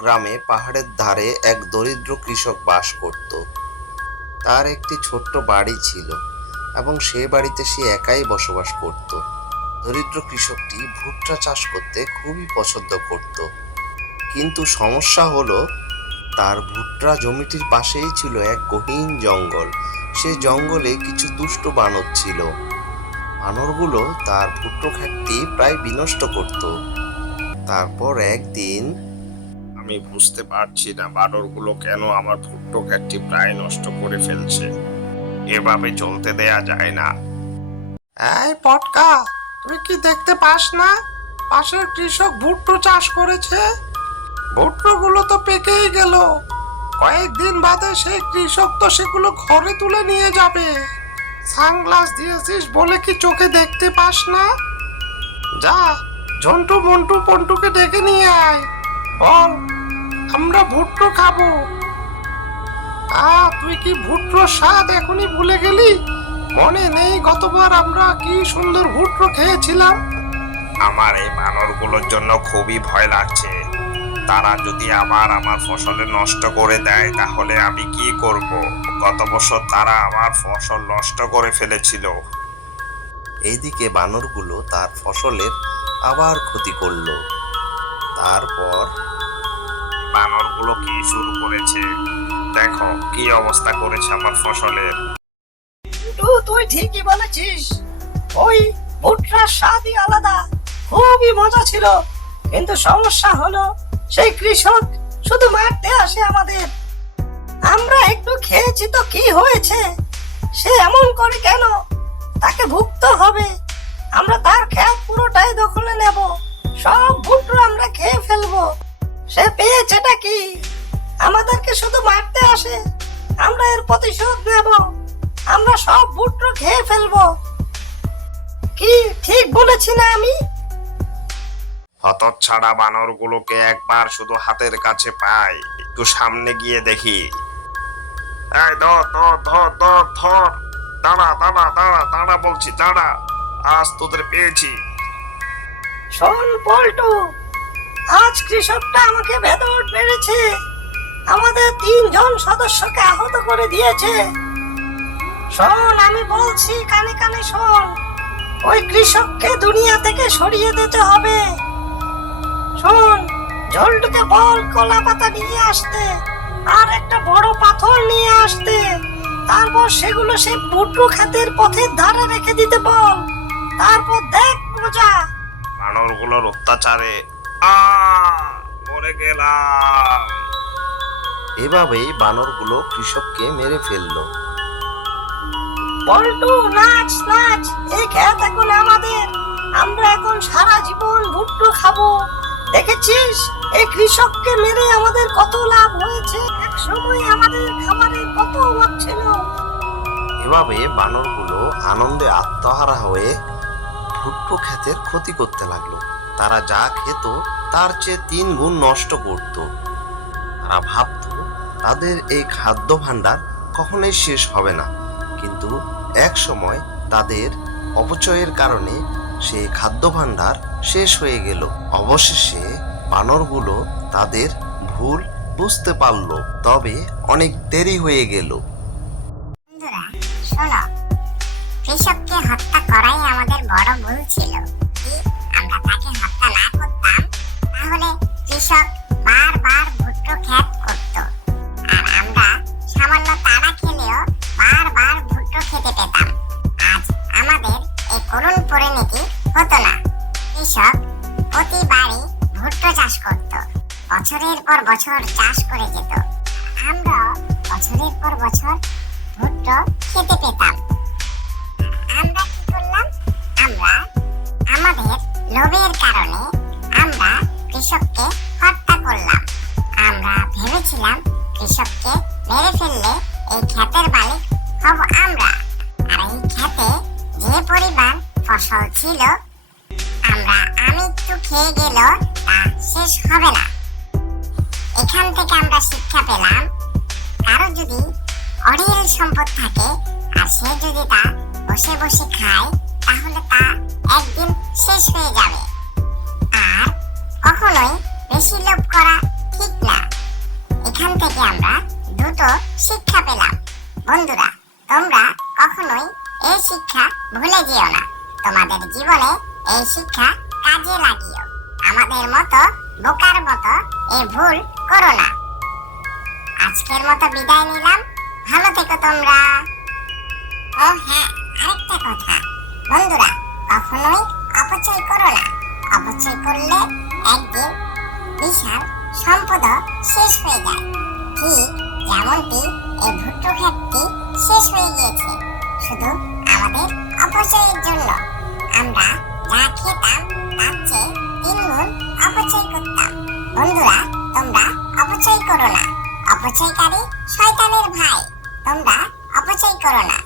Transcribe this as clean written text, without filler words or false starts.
গ্রামে পাহাড়ের ধারে এক দরিদ্র কৃষক বাস করত। তার একটি ছোট্ট বাড়ি ছিল এবং সে বাড়িতে সে একাই বসবাস করত। দরিদ্র কৃষকটি ভুট্টা চাষ করতে খুবই পছন্দ করত, কিন্তু সমস্যা হলো তার ভুট্টা জমিটির পাশেই ছিল এক গহীন জঙ্গল। সে জঙ্গলে কিছু দুষ্ট বানর ছিল। বানরগুলো তার ভুট্টো ক্ষেতটি প্রায় বিনষ্ট করত। তারপর একদিন, আমি বুঝতে পারছি না বানরগুলো কেন আমার ভুট্টো ক্ষেতটি প্রায় নষ্ট করে ফেলছে। এভাবে চলতে দেয়া যায় না। এই পটকা, তুই কি দেখতে পাস না পাশের কৃষক ভুট্টো চাষ করেছে? ভুট্টোগুলো তো পেকেই গেল। কয়েকদিন বাদে সেই কৃষক তো সেগুলো ঘরে তুলে নিয়ে যাবে। সানগ্লাস দিয়েছিস বলে কি চোখে দেখতে পাস না? যা, ঝন্টু মন্টু পন্টুকে ডেকে নিয়ে আয়, বল আমরা ভুট্টো খাবো। তুই কি ভুট্টোর স্বাদ এখনই ভুলে গেলি? মনে নেই গতবার আমরা কি সুন্দর ভুট্টো খেয়েছিলাম? আমার এই বানরগুলোর জন্য খুবই ভয় লাগছে। তারা যদি আমার ফসলে নষ্ট করে দেয় তাহলে আমি কি করব? গত বছর তারা আমার ফসল নষ্ট করে ফেলেছিল। এইদিকে বানরগুলো তার ফসলের আবার ক্ষতি করলো। তারপর বানরগুলো কি শুরু করেছে, দেখো কি অবস্থা করেছে আমার ফসলের। তুই ঠিকই বলেছিস, ওই ভুট্টার স্বাদই আলাদা, খুবই মজা ছিল। কিন্তু সমস্যা হলো সেই কৃষক শুধু মারতে আসে আমাদের। আমরা একটু খেয়েছি তো কি হয়েছে, সে এমন করে কেন? তাকে ভুগতে হবে। আমরা তার ক্ষেত পুরোটাই দখলে নেব, সব ভুট্টো আমরা খেয়ে ফেলবো। সে পেয়েছেটা কি? আমাদেরকে শুধু মারতে আসে, আমরা এর প্রতিশোধ নেব। আমরা সব ভুট্টো খেয়ে ফেলবো। কি ঠিক বলেছি না আমি? হতচ্ছাড়া বানরগুলোকে একবার শুধু হাতের কাছে পাই, একটু সামনে গিয়ে দেখি। এই ধর ধর ধর ধর ধর, দাঁড়া দাঁড়া দাঁড়া দাঁড়া বলছি, দাঁড়া, আজ তোদের পেয়েছি। শোন পল্টু, আজ কৃষকটা আমাকে বেদর মেরেছে, আমাদের 3 জন সদস্যকে আহত করে দিয়েছে। শোন, আমি বলছি কানে কানে শোন, ওই কৃষককে দুনিয়া থেকে সরিয়ে দিতে হবে। শোন, ঝোলটুকে বল কলা পাতা নিয়ে আসতে আর একটা বড় পাথর নিয়ে আসতে। তারপর সেগুলো সে ভুট্টো ক্ষেতের পথের ধারে রেখে দিতে বল। তারপর দেখ মজা। বানরগুলোর অত্যাচারে মরে গেলাম। এভাবেই বানরগুলো কৃষককে মেরে ফেললো। পল্টু, নাচ নাচ, এই ক্ষেত এখন আমাদের। আমরা এখন সারা জীবন ভুট্টো খাবো। দেখেছিস এই কৃষককে মেরে আমাদের কত লাভ হয়েছে? এক সময় আমাদের খাবারের কত অভাব ছিল। এভাবে বানরগুলো আনন্দে আত্মহারা হয়ে ভুট্টো ক্ষেতের ক্ষতি করতে লাগলো। তারা যা খেত তার চেয়ে 3 গুণ নষ্ট করত। তারা ভাবতো তাদের এই খাদ্য ভাণ্ডার কখনোই শেষ হবে না, কিন্তু এক সময় তাদের অপচয়ের কারণে সেই খাদ্য ভাণ্ডার শেষ হয়ে গেল। অবশেষে বানরগুলো তাদের ভুল বুঝতে পারল, তবে অনেক দেরি হয়ে গেল। বন্ধুরা শোনো, কৃষককে হত্যা করাই আমাদের বড় ভুল ছিল। কি আমরা তাকে হত্যা না করতাম তাহলে কৃষক বারবার ভুট্টো ক্ষেত করত, আর আমরা সামান্য তাড়া খেলেও বারবার ভুট্টো খেতে পেতাম। আজ আমাদের এই করুণ পরিণতি হতো না। কৃষক প্রতিবারই ভুট্টো চাষ করত, বছরের পর বছর চাষ করে যেত। আমরা বছরের পর বছর ভুট্টো খেতে পেতাম। আমরা কি করলাম? আমরা আমাদের লোভের কারণে আমরা কৃষককে হত্যা করলাম। আমরা ভেবেছিলাম কৃষককে মেরে ফেললে এই ক্ষেতের মালিক হব আমরা, আর এই ক্ষেতে যে পরিমাণ ফসল ছিল আমরা আমৃত্যু খেয়ে গেল তা শেষ হবে না। এখান থেকে আমরা শিক্ষা পেলাম, কারো যদি অঢেল সম্পদ থাকে আর সে যদি তা বসে বসে খায় তাহলে তা একদিন শেষ হয়ে যাবে। আর কখনোই বেশি লোভ করা ঠিক না। বন্ধুরা, তোমরা কখনোই এই শিক্ষা ভুলে যেও না। তোমাদের জীবনে এই শিক্ষা কাজে লাগিও। আমাদের মতো বোকার মতো এই ভুল করো না। আজকের মতো বিদায় নিলাম। ভালো থেকো তোমরা। ও হ্যাঁ, আরেকটা কথা, বন্ধুরা, কখনোই অপচয় করো না। অপচয় করলে একদিন বিশাল সম্পদ শেষ হয়ে যায়। ঠিক যেমনটি এই ভুট্টো ক্ষেতটি শেষ হয়ে গিয়েছে শুধু আমাদের অপচয়ের জন্য। আমরা যা খেতাম তার চেয়ে 3 গুণ অপচয় করতাম। বন্ধুরা, তোমরা অপচয় করো না। অপচয়কারী শয়তানের ভাই। তোমরা অপচয় করো না।